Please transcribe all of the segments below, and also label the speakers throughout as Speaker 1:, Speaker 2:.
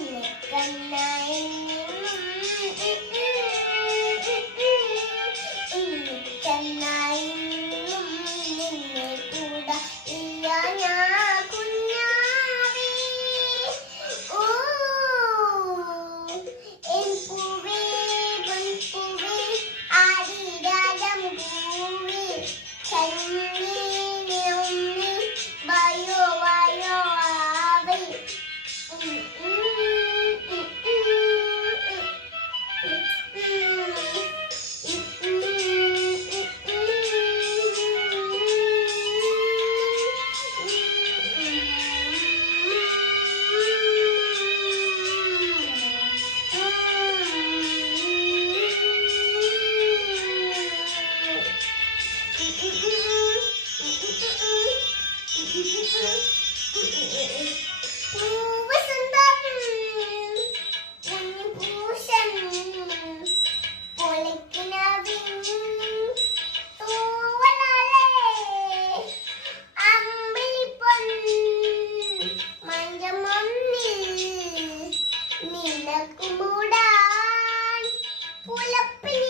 Speaker 1: một cành này പുലർത്തി മൂടാൻ പുലപ്പിനി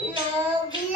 Speaker 1: Love you.